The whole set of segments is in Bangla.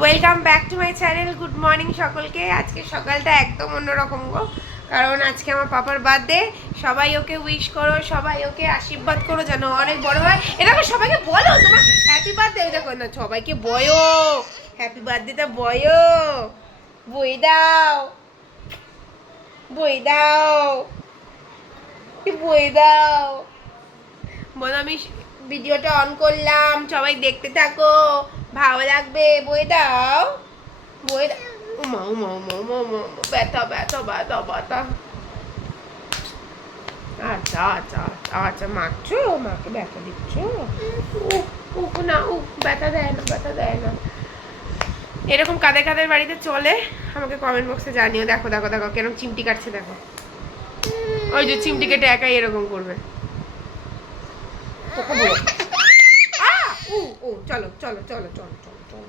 Welcome back to my channel good morning সকলকে। আজকে সকালটা একদম অন্যরকম গো। কারণ আজকে আমার পাপার বার্থডে সবাই ওকে উইশ করো, সবাই ওকে আশীর্বাদ করো যেন অনেক বড় হয়। এরকম সবাইকে বলো তোমার হ্যাপি বার্থডে দেখো, না, সবাইকে বয়ো হ্যাপি বার্থডেটা বয়ো বই দাও। বই দাও। বই দাও। বলো, আমি ভিডিওটা অন করলাম, সবাই দেখতে থাকো, ভালো লাগবে বই দাও বই উমা উমা উমা উমা উমা ব্যথা ব্যথা ব্যথা ব্যথা। আচ্ছা আচ্ছা আচ্ছা আচ্ছা মারছো মাকে ব্যথা দিচ্ছ? উফ না, উফ, ব্যথা দেয় না, ব্যথা দেয় না। এরকম কাদের কাদের বাড়িতে চলে, আমাকে কমেন্ট বক্সে জানিও। দেখো দেখো দেখো কেন চিমটি কাটছে, দেখো। ওই যে চিমটি কেটে একাই এরকম করবে। তোকে বলো উ, চলো চলো চলো চলো চলো চলো।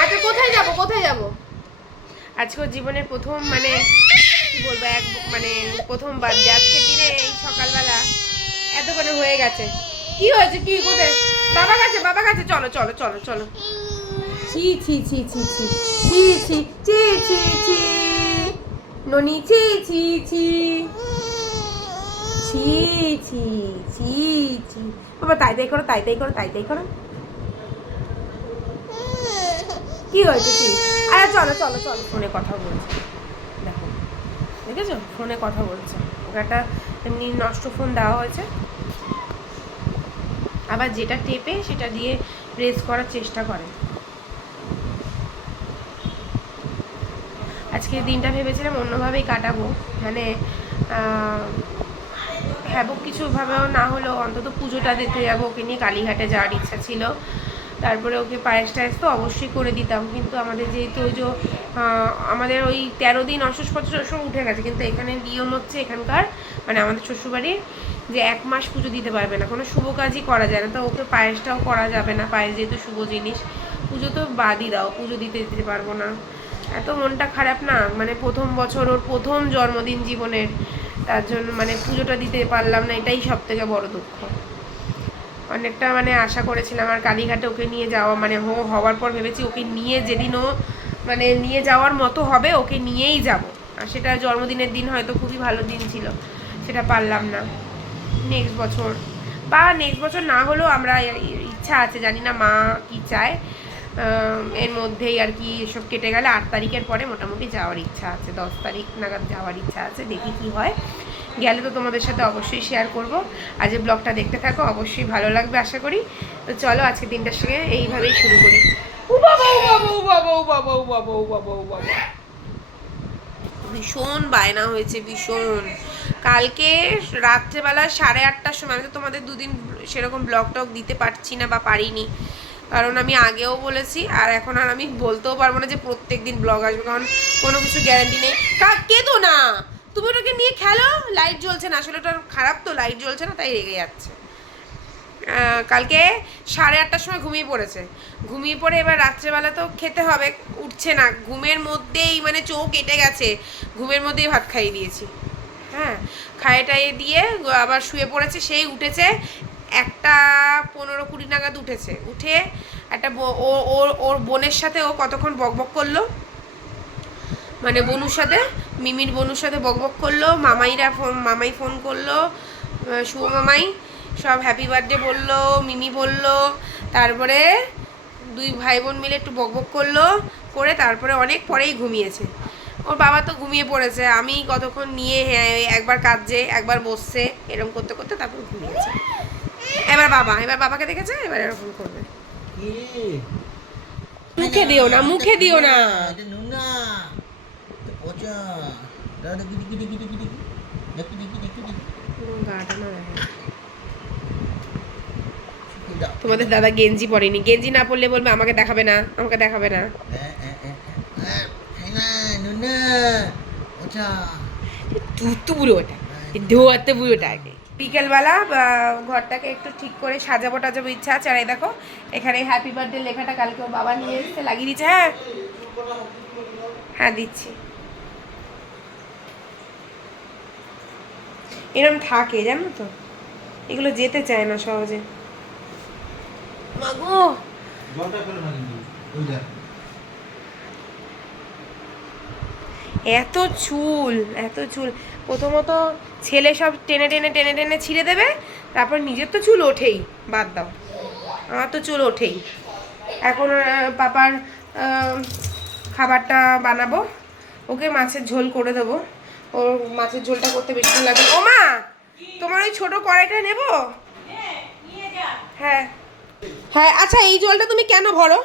আচ্ছা কোথায় যাব কোথায় যাব? আজকে জীবনের প্রথম মানে কি বলব এক মানে প্রথম বার্থডে আজকের দিনে এই সকালবেলা এতক্ষণে হয়ে গেছে। কি হয়েছে কি কোথায়? বাবা কাছে বাবা কাছে চলো চলো চলো চলো। ছি ছি ছি ছি ছি ছি ছি ছি ছি ছি। ননি ছি ছি ছি। ছি ছি ছি ছি। বাবা, তাই তাই করো, তাই তাই করো, তাই তাই করো। কি হয়েছে, কি? আরে চলো চলো চলো, ফোনে কথা বলছে। দেখো, দেখেছ? ফোনে কথা বলছে। ওকে একটা এমনি নষ্ট ফোন দেওয়া হয়েছে। আবার যেটা টেপে, সেটা দিয়ে প্রেস করার চেষ্টা করে। আজকে দিনটা ভেবেছিলাম অন্যভাবেই কাটাবো। মানে হ্যাবক কিছুভাবেও না হলেও অন্তত পুজোটা দিতে যাব, ওকে নিয়ে কালীঘাটে যাওয়ার ইচ্ছা ছিল। তারপরে ওকে পায়েস টায়েস তো অবশ্যই করে দিতাম, কিন্তু আমাদের যেহেতু ওই যে আমাদের ওই তেরো দিন অসুস্থপত্র সব উঠে গেছে, কিন্তু এখানে নিয়ম হচ্ছে এখানকার মানে আমাদের শ্বশুরবাড়ির যে এক মাস পুজো দিতে পারবে না, কোনো শুভ কাজই করা যায় না, তো ওকে পায়েসটাও করা যাবে না, পায়েস যেহেতু শুভ জিনিস, পুজো তো বাদই দাও, পুজো দিতে দিতে পারব না। এত মনটা খারাপ না মানে প্রথম বছর ওর প্রথম জন্মদিন জীবনের তার জন্য মানে পুজোটা দিতে পারলাম না, এটাই সব থেকে বড় দুঃখ। অনেকটা মানে আশা করেছিলাম আর কালীঘাটে ওকে নিয়ে যাওয়া মানে হো, হওয়ার পর ভেবেছি ওকে নিয়ে যেদিন ও মানে নিয়ে যাওয়ার মতো হবে, ওকে নিয়েই যাব। আর সেটা জন্মদিনের দিন হয়তো খুবই ভালো দিন ছিল, সেটা পারলাম না। নেক্সট বছর, বা নেক্সট বছর না হলেও আমরা, ইচ্ছা আছে, জানি না মা কি চায়। এর মধ্যেই আর কি এসব কেটে গেলে আট তারিখের পরে মোটামুটি যাওয়ার ইচ্ছা আছে। দশ তারিখ নাগাদ যাওয়ার ইচ্ছা আছে, দেখি কি হয়। গেলে তো তোমাদের সাথে অবশ্যই শেয়ার করব। আজ ব্লগটা দেখতে থাকো, অবশ্যই ভালো লাগবে আশা করি। তো চলো আজকে দিনটার সঙ্গে এইভাবেই শুরু করি। ভীষণ বায়না হয়েছে, ভীষণ। কালকে রাত্রেবেলা সাড়ে আটটার সময়, আমি তো তোমাদের দুদিন সেরকম ব্লগ টক দিতে পারছি না বা পারিনি। কারণ আমি আগেও বলেছি আর এখন আর আমি বলতেও পারব না যে প্রত্যেক দিন ব্লগ আসবে, কারণ কোনো কিছু গ্যারান্টি নেই। কেঁদো না! তুমি ওটাকে নিয়ে খেলো লাইট জ্বলছে না। আসলে ওটা খারাপ তো লাইট জ্বলছে না, তাই রেগে যাচ্ছে। কালকে সাড়ে আটটার সময় ঘুমিয়ে পড়েছে। ঘুমিয়ে পড়ে এবার রাত্রেবেলা তো খেতে হবে, উঠছে না। ঘুমের মধ্যেই মানে চোখ কেটে গেছে। ঘুমের মধ্যেই ভাত খাইয়ে দিয়েছি। হ্যাঁ খাইয়ে টাইয়ে দিয়ে আবার শুয়ে পড়েছে, সেই উঠেছে একটা পনেরো কুড়ি নাগাদ উঠেছে। উঠে একটা ওর ওর বোনের সাথে ও কতক্ষণ বকবক করল? মানে বনুর সাথে মিমির বনুর সাথে বকবক করল মামাইরা ফোন মামাই ফোন করল শুভ মামাই সব হ্যাপি বার্থডে বলল মিমি বলল তারপরে দুই ভাই বোন মিলে একটু বকবক করল করে তারপরে অনেক পরেই ঘুমিয়েছে। ওর বাবা তো ঘুমিয়ে পড়েছে আমি কতক্ষণ নিয়ে হ্যাঁ, একবার কাঁদছে একবার বসছে এরকম করতে করতে তারপর ঘুমিয়েছে। এবার বাবা এবার বাবাকে দেখেছে? এবার এরকম করবে। মুখে দিও না মুখে দিও না। তোমাদের দাদা গেঞ্জি পরেনি। গেঞ্জি না পরলে বলবে আমাকে দেখাবে না আমাকে দেখাবে না। তুতু বুড়ো ওটা ধোয়াতে বুড়োটা আগে। বিকেলবেলা ঘরটাকে একটু ঠিক করে সাজাবো টাজাবো ইচ্ছা আছে। আর এই দেখো এখানে হ্যাপি বার্থডে লেখাটা কালকে বাবা নিয়ে এসেছে লাগিয়ে দিচ্ছে হ্যাঁ? হ্যাঁ দিচ্ছি। এরম থাকে জানো তো? এগুলো যেতে চায় না সহজে। মাগো এত চুল এত চুল। প্রথমত ছেলে সব টেনে টেনে টেনে টেনে ছিঁড়ে দেবে, তারপর নিজের তো চুল ওঠেই, বাদ দাও। আমার তো চুল ওঠেই। এখন পাপার খাবারটা বানাবো। ওকে মাছের ঝোল করে দেবো। ওর মাছের ঝোলটা করতে বেশি ভালো লাগে ও মা, তোমার ওই ছোটো কড়াইটা নেব? হ্যাঁ। হ্যাঁ আচ্ছা এই জলটা তুমি কেন ভরো?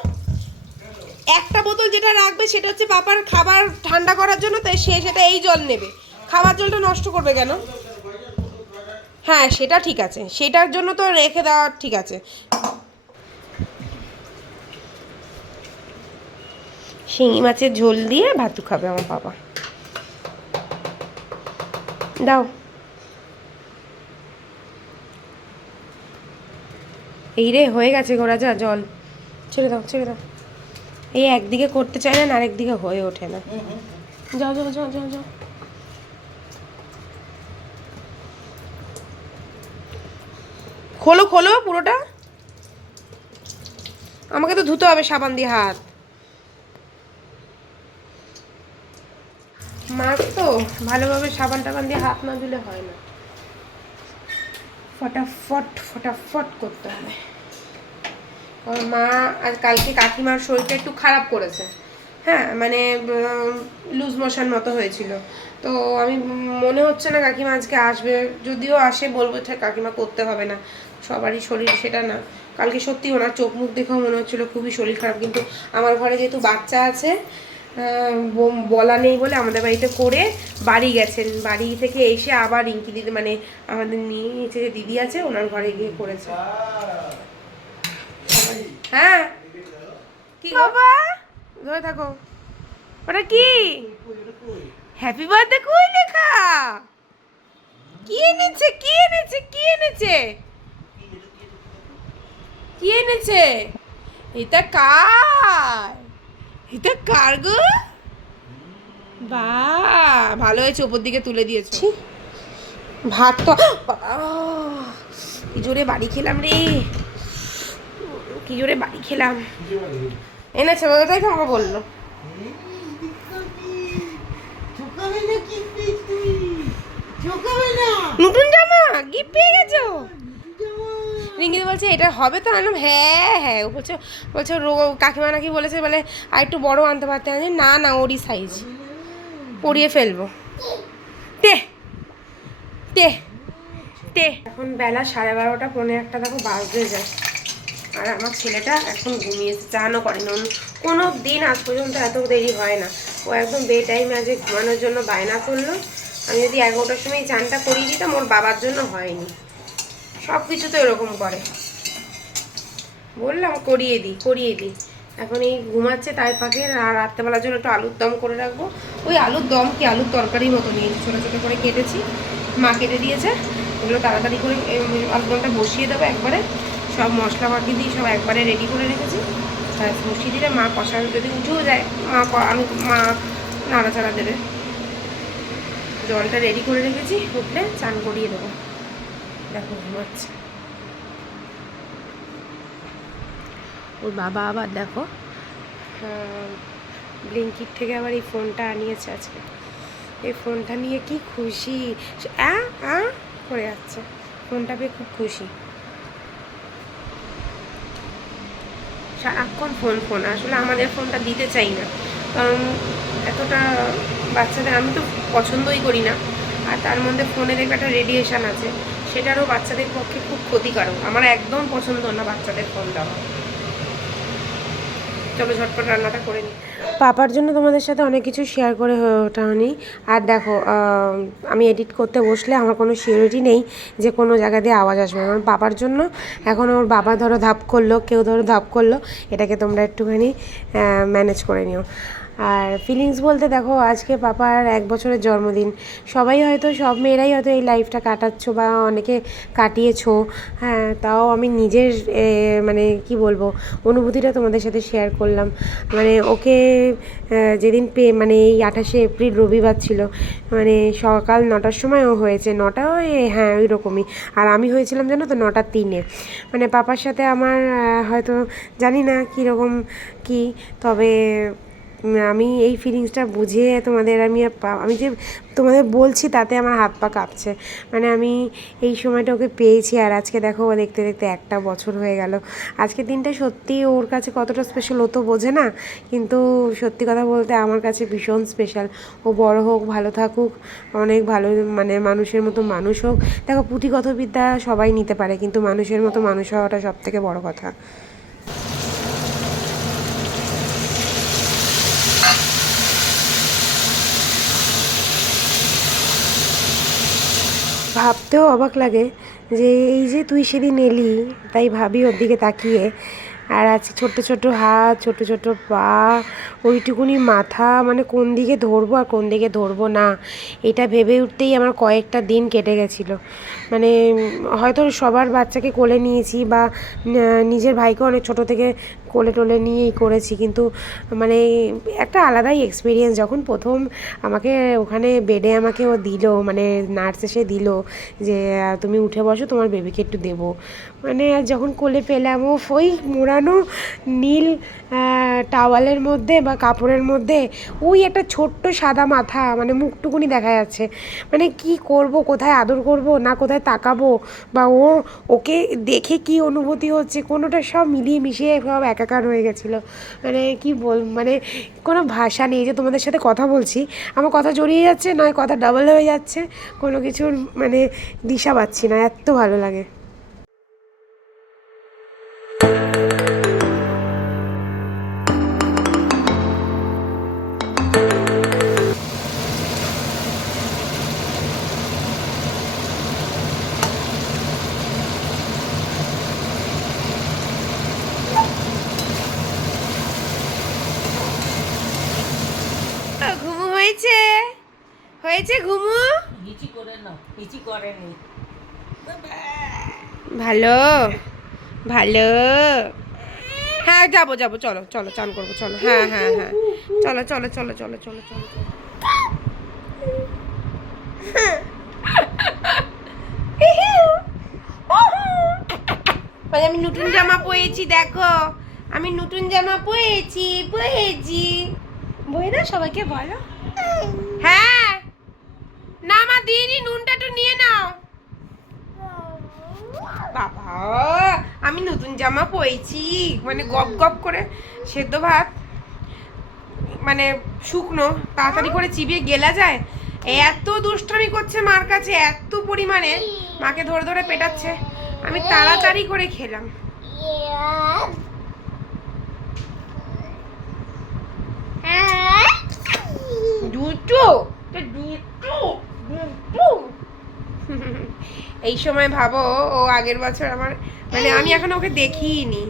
একটা বোতল যেটা রাখবে, সেটা হচ্ছে পাপার খাবার ঠান্ডা করার জন্য তাই সে সেটা এই জল নেবে। খাবার জলটা নষ্ট করবে কেন? হ্যাঁ সেটা ঠিক আছে। সেটার জন্য তো রেখে দেওয়া ঠিক আছে। শিঙি মাছের ঝোল দিয়ে ভাতু খাবে আমার বাবা। দাও। এই রে, হয়ে গেছে গোড়া যা জল। ছেড়ে দাও ছেড়ে দাও। এই একদিকে করতে চায় না আর একদিকে হয়ে ওঠে না। যাও যাও যাও যাও যাও। খোলো খোলো পুরোটা। আমাকে তো ধুতে হবে সাবান দিয়ে হাত। মাছ তো, ভালোভাবে সাবান টাবান দিয়ে হাত না ধুলে হয় না। ফটাফট ফটাফট করতে হবে। ওর মা আর কালকে কাকিমার শরীরটা একটু খারাপ করেছে। হ্যাঁ মানে লুজ মোশন মতো হয়েছিল। তো আমি মনে হচ্ছে না কাকিমা আজকে আসবে। যদিও আসে বলব কাকিমা করতে হবে না। সবারই শরীর সেটা না। কালকে সত্যি ওনার চোখ মুখ দেখেও মনে হচ্ছিল খুবই শরীর খারাপ। কিন্তু আমার ঘরে যেহেতু বাচ্চা আছে বলা নেই বলে আমাদের বাড়িতে করে বাড়ি গেছেন। বাড়ি থেকে এসে আবার রিঙ্কি দিদি মানে আমাদের নিচে যে দিদি আছে ওনার ঘরে গিয়ে করেছে। হ্যাঁ? কি বাবা! ধরে থাকো। ওটা কি? হ্যাপি বার্থডে কই লেখা কি এনেছে কি এনেছে কি এনেছে? কি এনেছে? এটা কার? এটা কার গো? বা ভালো হয়েছে ওপর দিকে তুলে দিয়েছি। ভাত তো কি জোরে বাড়ি খেলাম রে। কি জোরে বাড়ি খেলাম। এনেছে ওটাই তো আমাকে বলল। নতুন জামা গিফট পেয়ে গেছো? রিঙ্গিত বলছে, এটা হবে তো? আনলাম হ্যাঁ হ্যাঁ। ও বলছে বলছে, রো, কাকিমা নাকি বলেছে, বলে, আর একটু বড় আনতে পারতে? আমি না না, ওরই সাইজ পরিয়ে ফেলব। তে তে তে। এখন বেলা সাড়ে বারোটা পনেরো একটা, দেখো বাজতে যায়। আর আমার ছেলেটা এখন ঘুমিয়েছে চানও করেনি। অন্য কোনো দিন আজ পর্যন্ত এত দেরি হয় না। ও একদম বে টাইমে আজকে ঘুমানোর জন্য বায়না করল। আমি যদি এগারোটার সময় চানটা করিয়ে দিতাম, ওর বাবার জন্য হয়নি। সব কিছু তো এরকম করে। বললাম, করিয়ে দিই করিয়ে দিই। এখন এই ঘুমাচ্ছে তাই ফাঁকে, আর রাত্রেবেলার জন্য একটু আলুর দম করে রাখব। ওই আলুর দম কি? আলুর তরকারির মতো নিয়ে ছোটো ছোটো করে কেটেছি। মা কেটে দিয়েছে। এগুলো তাড়াতাড়ি করে আলুর দমটা বসিয়ে দেবো একবারে। সব মশলা পাকি দিয়ে সব একবারে রেডি করে রেখেছি। বসিয়ে দিলে মা কষা যদি উঠেও যায়, মা আমি মা নাড়াচাড়া দেবে। জলটা রেডি করে রেখেছি, উঠলে চান করিয়ে দেবো। দেখো, ঘুমাচ্ছে। ওর বাবা আবার দেখো ব্লিঙ্কিট থেকে আবার এই ফোনটা আনিয়েছে আজকে। এই ফোনটা নিয়ে কি খুশি? করে যাচ্ছে। ফোনটা পেয়ে খুব খুশি। সারাক্ষণ ফোন ফোন। আসলে আমাদের ফোনটা দিতে চাই না। কারণ এতটা বাচ্চাদের, আমি তো পছন্দই করি না। আর তার মধ্যে ফোনের একটা রেডিয়েশান আছে। সেটারও বাচ্চাদের পক্ষে খুব ক্ষতিকারক। আমার একদম পছন্দ না বাচ্চাদের ফোন দেওয়া। রান্নাটা করে নিই। পাপার জন্য তোমাদের সাথে অনেক কিছু শেয়ার করে হয়ে ওঠানি আর দেখো আমি এডিট করতে বসলে আমার কোনো সিওরিটি নেই যে কোনো জায়গা দিয়ে আওয়াজ আসবে। আমার বাবার জন্য এখন ওর বাবা ধরো ধাপ করল, কেউ ধরো ধাপ করল, এটাকে তোমরা একটুখানি ম্যানেজ করে নিও। আর ফিলিংস বলতে দেখো, আজকে পাপার এক বছরের জন্মদিন। সবাই হয়তো, সব মেয়েরাই হয়তো এই লাইফটা কাটাচ্ছো বা অনেকে কাটিয়েছো। হ্যাঁ তাও আমি নিজের মানে কি বলব, অনুভূতিটা তোমাদের সাথে শেয়ার করলাম। মানে ওকে যেদিন পে মানে এই আঠাশে এপ্রিল রবিবার ছিল মানে সকাল নটার সময় ও হয়েছে। নটা হ্যাঁ ওই রকমই আর আমি হয়েছিলাম জানো তো নটা তিনে। মানে পাপার সাথে আমার হয়তো জানি না কীরকম কি, তবে আমি এই ফিলিংসটা বুঝে তোমাদের আমি আমি যে তোমাদের বলছি তাতে আমার হাত পা কাঁপছে। মানে আমি এই সময়টা ওকে পেয়েছি আর আজকে দেখো দেখতে দেখতে একটা বছর হয়ে গেল। আজকে দিনটা সত্যি ওর কাছে কতটা স্পেশাল ও তো বোঝে না, কিন্তু সত্যি কথা বলতে আমার কাছে ভীষণ স্পেশাল ও বড় হোক, ভালো থাকুক, অনেক ভালো মানে মানুষের মতো মানুষ হোক। দেখো পুঁথিগত বিদ্যা সবাই নিতে পারে, কিন্তু মানুষের মতো মানুষ হওয়াটা সব থেকে বড় কথা। ভাবতেও অবাক লাগে যে এই যে তুই সেদিন এলি, তাই ভাবি ওর দিকে তাকিয়ে। আর আছে ছোট্ট ছোট্ট হাত ছোট ছোট পা, ওইটুকুনি মাথা মানে কোন দিকে ধরবো আর কোন দিকে ধরবো না, এটা ভেবে উঠতেই আমার কয়েকটা দিন কেটে গেছিল। মানে হয়তো সবার বাচ্চাকে কোলে নিয়েছি বা নিজের ভাইকে অনেক ছোট থেকে কোলে টোলে নিয়েই করেছি। কিন্তু মানে একটা আলাদাই এক্সপিরিয়েন্স যখন প্রথম আমাকে ওখানে বেডে আমাকে ও দিল মানে নার্স এসে দিল যে, তুমি উঠে বসো, তোমার বেবিকে একটু দেবো। মানে যখন কোলে পেলাম ও ওই মোড়ানো নীল টাওয়ালের মধ্যে বা কাপড়ের মধ্যে ওই একটা ছোট্ট সাদা মাথা মানে মুখটুকুনি দেখা যাচ্ছে। মানে কি করব, কোথায় আদর করব, না কোথায় তাকাবো, বা ও, ওকে দেখে কি অনুভূতি হচ্ছে, কোনোটা সব মিলিয়ে মিশিয়ে সব একাকার হয়ে গেছিল। মানে কি বল মানে কোনো ভাষা নেই যে তোমাদের সাথে কথা বলছি। আমার কথা জড়িয়ে যাচ্ছে, নয়, কথা ডাবল হয়ে যাচ্ছে। কোনো কিছুর মানে দিশা পাচ্ছি না, এত ভালো লাগে। হয়েছে ঘুমু? নিচি করে নাও নিচি করেনি ভালো ভালো। হ্যাঁ যাব যাব চলো চলো চান করব চলো। হ্যাঁ হ্যাঁ হ্যাঁ। চলো চলো চলো চলো চলো চলো। চলো আমি নতুন জামা পরেছি দেখো। আমি নতুন জামা পরেছি পরেছি। বই না সবাইকে বলো। হ্যাঁ। না আমার দিইনি নুনটা একটু নিয়ে নাও। বাবা আমি নতুন জামা পরেছি। মানে গপ গপ করে সেদ্ধ ভাত মানে শুকনো তাড়াতাড়ি করে চিবিয়ে গেলা যায়। এত দুষ্টামি করছে মার কাছে এত পরিমাণে। মাকে ধরে ধরে পেটাচ্ছে। আমি তাড়াতাড়ি করে খেলাম। দুটো? তো দুটো দুটো? এই সময় ভাবো, ও আগের বছর আমার মানে আমি এখন ওকে দেখিনি।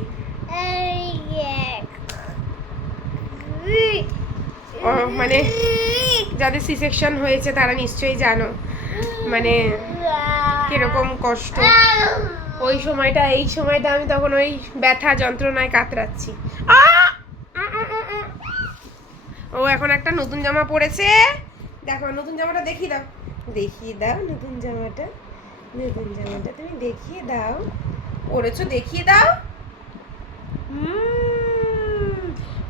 মানে যাদের সি সেকশন হয়েছে তারা নিশ্চয়ই জানো মানে কীরকম কষ্ট। ওই সময়টা, এই সময়টা আমি তখন ওই ব্যথা যন্ত্রণায় কাতরাচ্ছি। ও এখন একটা নতুন জামা পরেছে। দেখো, নতুন জামাটা দেখিয়ে দাও। দেখিয়ে দাও নতুন জামাটা নতুন জামাটা তুমি দেখিয়ে দাও। পরেছো, দেখিয়ে দাও।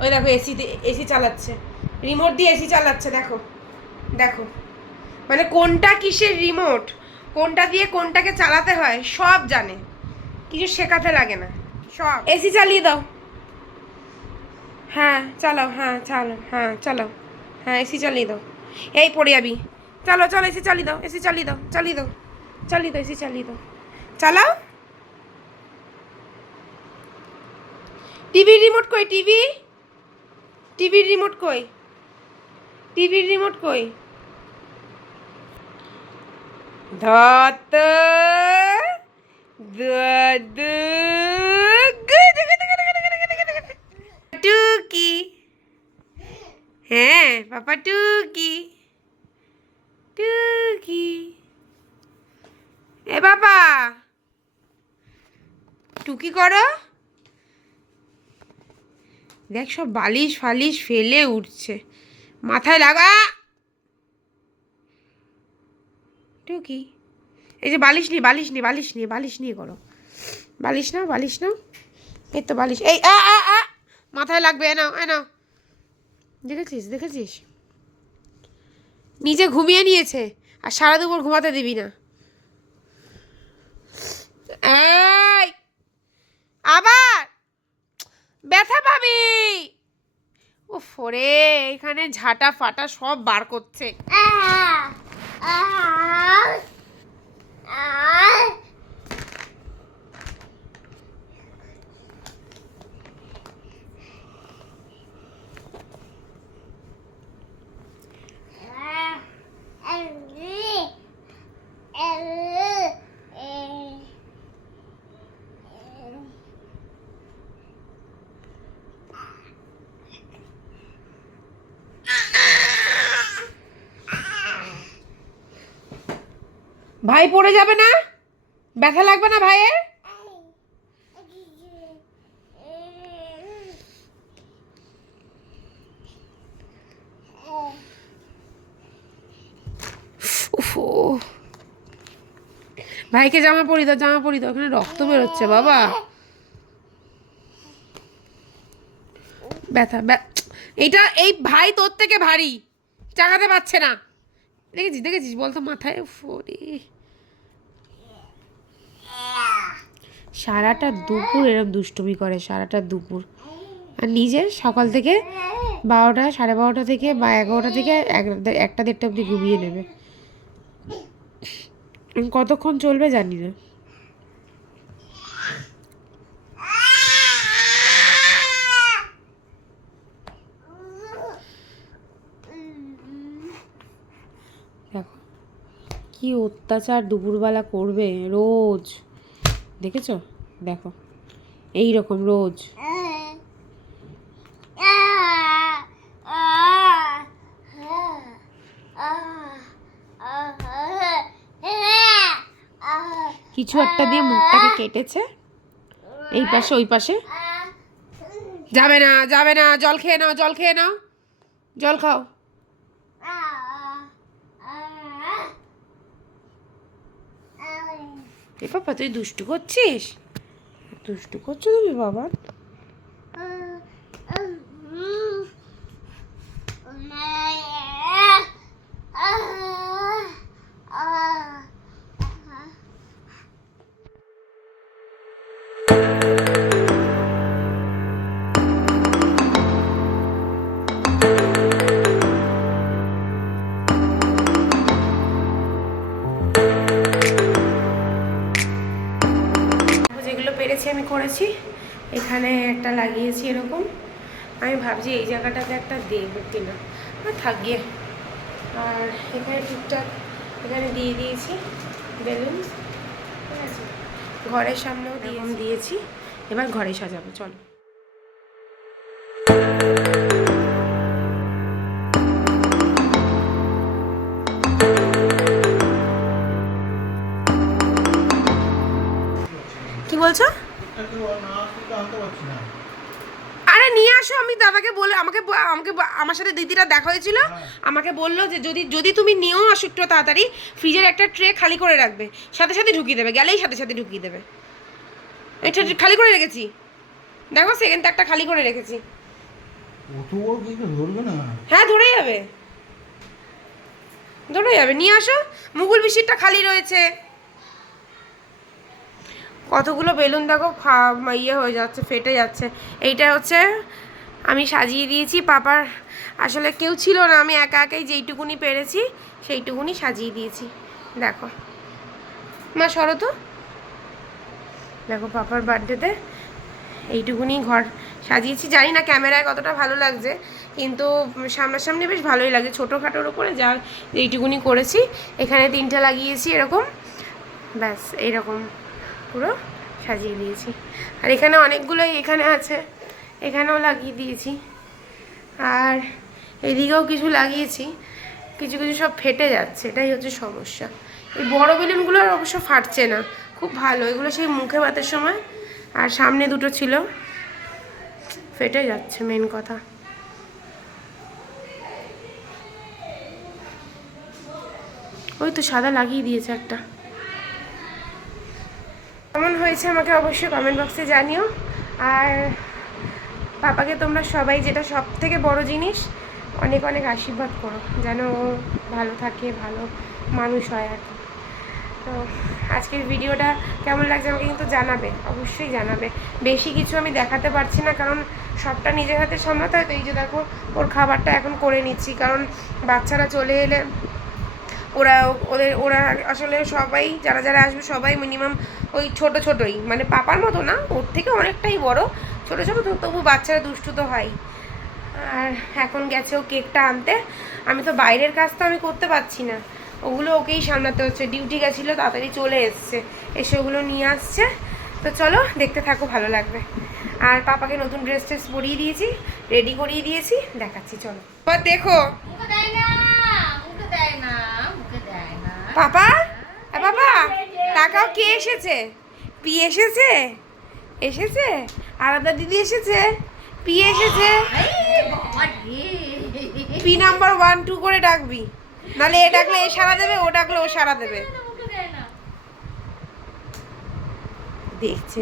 ওই দেখো, এসি এসি চালাচ্ছে। রিমোট দিয়ে এসি চালাচ্ছে, দেখো। দেখো। মানে কোনটা কিসের রিমোট কোনটা দিয়ে কোনটাকে চালাতে হয়, সব জানে। কিছু শেখাতে লাগে না। সব। এসি চালিয়ে দাও। হ্যাঁ চালাও হ্যাঁ চালো হ্যাঁ চালাও। হ্যাঁ এসি চালিয়ে দাও। এই পড়ে যাবি। চলো চলো, এসি চালিয়ে দাও, এসি চালিয়ে দাও চালিয়ে দাও চালিয়ে দাও, এসি চালিয়ে দাও। চালাও। টিভির রিমোট কই, টিভি? টিভির রিমোট কই? টিভির রিমোট কই? ধত দদ হ্যাঁ পাপা টুকি। টুকি এ বাবা! টুকি করো। দেখ, সব বালিশ ফালিশ ফেলে উঠছে। মাথায় লাগা! টুকি। এই যে বালিশ নিয়ে বালিশ নিয়ে বালিশ নিয়ে বালিশ নিয়ে করো। বালিশ নাও বালিশ নাও। এই তো বালিশ। এই, আ আ আ! মাথায় লাগবে, এ নাও এ নাও। দেখেছিস দেখেছিস? নিজে ঘুমিয়ে নিয়েছে, আর সারা দুপুর ঘুমাতে দিবি না। আবার ব্যথা পাবি। ও ফরে এখানে ঝাঁটা ফাটা সব বার করছে। ভাই পড়ে যাবে না? ব্যথা লাগবে না ভাইয়ের উফ, ও। ভাইকে জামা পরি দাও, জামা পরি দাও, ওখানে রক্ত বেরোচ্ছে, বাবা। ব্যথা, ব্যা- এইটা, এই ভাই তোর থেকে ভারী। চাকাতে পারছে না। দেখেছিস দেখেছিস? বলতো মাথায় ফোরে সারাটা দুপুর এরকম দুষ্টুমি করে, সারাটা দুপুর। আর নিজে সকাল থেকে বারোটা, সাড়ে বারোটা থেকে বা এগারোটা থেকে এক- একটা দেড়টা অবধি ঘুমিয়ে নেবে। কতক্ষণ চলবে জানি না। দেখো, কি অত্যাচার দুপুরবেলা করবে রোজ। দেখেছ? দেখো এই রকম রোজ। কিছু একটা দিয়ে মুখটাকে কেটেছে। এই পাশে, ওই পাশে। যাবে না যাবে না, জল খেয়ে নাও, জল খেয়ে নাও। জল খাও। এ পাপা তুই দুষ্টু করছিস? দুষ্টু করছ তুমি বাবা? যেগুলো পেরেছি আমি করেছি এখানে একটা লাগিয়েছি এরকম। আমি ভাবছি এই জায়গাটাতে একটা দেবো কিনা। আর থাক গিয়ে। আর এখানে টুকটাক এখানে দিয়ে দিয়েছি বেলুন। ঠিক আছে। ঘরের সামনেও দিয়ে দিয়েছি। এবার ঘরে সাজাবো চলো। বলছো? আরে নিয়ে আসো, আমি দাদাকে বলে, আমাকে আমাকে আমার সাথে দিদিরা দেখা হয়েছিল। আমাকে বলল যে যদি যদি তুমি নিয়েও আসো একটু তাড়াতাড়ি, ফ্রিজের একটা ট্রে খালি করে রাখবে। সাথে সাথে ঢুকিয়ে দেবে, গেলেই সাথে সাথে ঢুকিয়ে দেবে। এটা খালি করে রেখেছি। দেখো সেকেন্ড একটা খালি করে রেখেছি। হ্যাঁ ধরে যাবে। ধরে যাবে, নিয়ে আসো। মুগুল বিশিরটা খালি রয়েছে। কতগুলো বেলুন দেখো ইয়ে হয়ে যাচ্ছে, ফেটে যাচ্ছে। এইটা হচ্ছে আমি সাজিয়ে দিয়েছি, পাপার আসলে কেউ ছিল না, আমি একা একাই যেইটুকুনি পেরেছি, সেইটুকুনি সাজিয়ে দিয়েছি। দেখো। মা, সরো তো। দেখো পাপার বার্থডেতে এইটুকুনি ঘর সাজিয়েছি। জানি না ক্যামেরায় কতটা ভালো লাগছে, কিন্তু সামনাসামনি বেশ ভালোই লাগে। ছোটোখাটোর উপরে যা এইটুকুনি করেছি, এখানে তিনটে লাগিয়েছি এরকম। ব্যাস, এইরকম। পুরো সাজিয়ে দিয়েছি। আর এখানে অনেকগুলোই এখানে আছে, এখানেও লাগিয়ে দিয়েছি। আর এদিকেও কিছু লাগিয়েছি, কিছু কিছু সব ফেটে যাচ্ছে, এটাই হচ্ছে সমস্যা। এই বড় বেলুনগুলো আর অবশ্য ফাটছে না, খুব ভালো, এগুলো সেই মুখে ভাতের সময়, আর সামনে দুটো ছিল, ফেটে যাচ্ছে মেন কথা। ওই তো সাদা লাগিয়ে দিয়েছে একটা। কেমন হয়েছে আমাকে অবশ্যই কমেন্ট বক্সে জানিও। আর পাপাকে তোমরা সবাই যেটা সব থেকে বড় জিনিস, অনেক অনেক আশীর্বাদ করো, যেন ও ভালো থাকে, ভালো মানুষ হয় আর কি। তো আজকের ভিডিওটা কেমন লাগছে আমাকে কিন্তু জানাবে, অবশ্যই জানাবে। বেশি কিছু আমি দেখাতে পারছি না, কারণ সবটা নিজের হাতে সামলাতে হয়। তো এই যে দেখো, ওর খাবারটা এখন করে নিচ্ছি, কারণ বাচ্চারা চলে এলে ওরা, ওদের, ওরা আসলে সবাই, যারা যারা আসবে সবাই মিনিমাম ওই ছোট ছোটই। মানে পাপার মতো না, ওর থেকে অনেকটাই বড়। ছোট ছোট তো তবু বাচ্চারা দুষ্টু তো হয়। আর এখন গেছে ও কেকটা আনতে। আমি তো বাইরের কাজ তো আমি করতে পারছি না। ওগুলো ওকেই সামলাতে হচ্ছে। ডিউটি গেছিল, তাড়াতাড়ি চলে এসছে। এসে ওগুলো নিয়ে আসছে। তো চলো, দেখতে থাকো, ভালো লাগবে। আর পাপাকে নতুন ড্রেস ট্রেস পরিয়ে দিয়েছি রেডি করিয়ে দিয়েছি। দেখাচ্ছি, চলো। দেখো। দেয় না। পাপা বাবা তাকাও কে এসেছে? পি এসেছে? এসেছে? আলাদা দিদি এসেছে? পি এসেছে? পি নাম্বার ওয়ান টু করে ডাকবি। নাহলে এ ডাকলে এ সারা দেবে ও ডাকলে ও সারা দেবে। দেখছে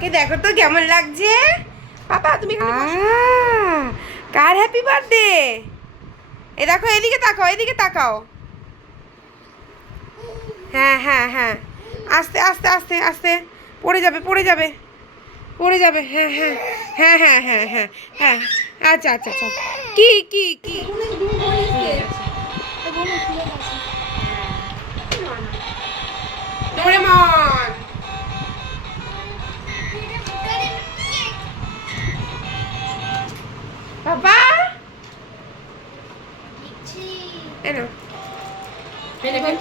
কে দেখো তো কেমন লাগছে। পাপা তুমি কার হ্যাপি বার্থডে এ দেখো এদিকে তাকাও এদিকে তাকাও। হ্যাঁ হ্যাঁ হ্যাঁ। আস্তে আস্তে আস্তে আস্তে। পড়ে যাবে পড়ে যাবে। পড়ে যাবে। হ্যাঁ হ্যাঁ হ্যাঁ হ্যাঁ হ্যাঁ হ্যাঁ হ্যাঁ। আচ্ছা আচ্ছা আচ্ছা। কি কি কি? ডোরেমন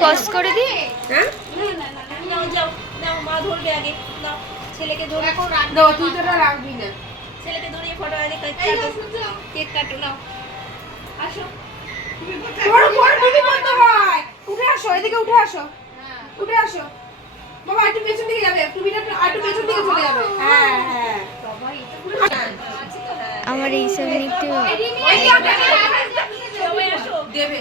পজ করে দি হ্যাঁ? মা ধরবে আগে। নাও ছেলেকে ধরে তুই তো রাখবি না। ছেলেকে ধরিয়ে ফটো আগে কেক কাটো। নাও। আসো। বড় বড় টিভি বন্ধ হয়। উঠে আসো এদিকে উঠে আসো। উঠে আসো। বাবা একটু পেছন দিকে যাবে। টুপিটা একটু পেছন দিকে চলে যাবে। হ্যাঁ হ্যাঁ। আমার এই সব একটু ওই যে ওটা সবাই আসো। দেবে।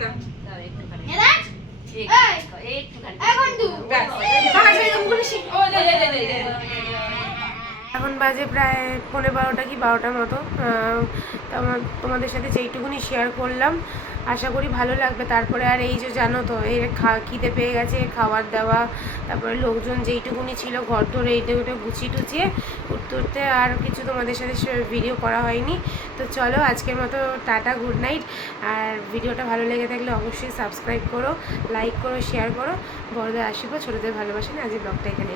দে। এখন বাজে প্রায় পনেরো বারোটা কি বারোটার মতো। তোমাদের সাথে যেইটুকুনি শেয়ার করলাম। আশা করি ভালো লাগবে। তারপরে আর এই যে জানো তো, এর খা, খিদে পেয়ে গেছে, খাবার দেওয়া তারপরে লোকজন যেইটুকুনি ছিল ঘর ধরে এইটা ওটা গুছিয়ে টুচিয়ে উঠতে উঠতে আর কিছু তোমাদের সাথে ভিডিও করা হয়নি। তো চলো আজকের মতো টাটা গুড নাইট আর ভিডিওটা ভালো লেগে থাকলে অবশ্যই সাবস্ক্রাইব করো লাইক করো শেয়ার করো। বড়দের আশীর্বাদ, ছোটোদের ভালোবাসেন আজ ব্লগটা এখানে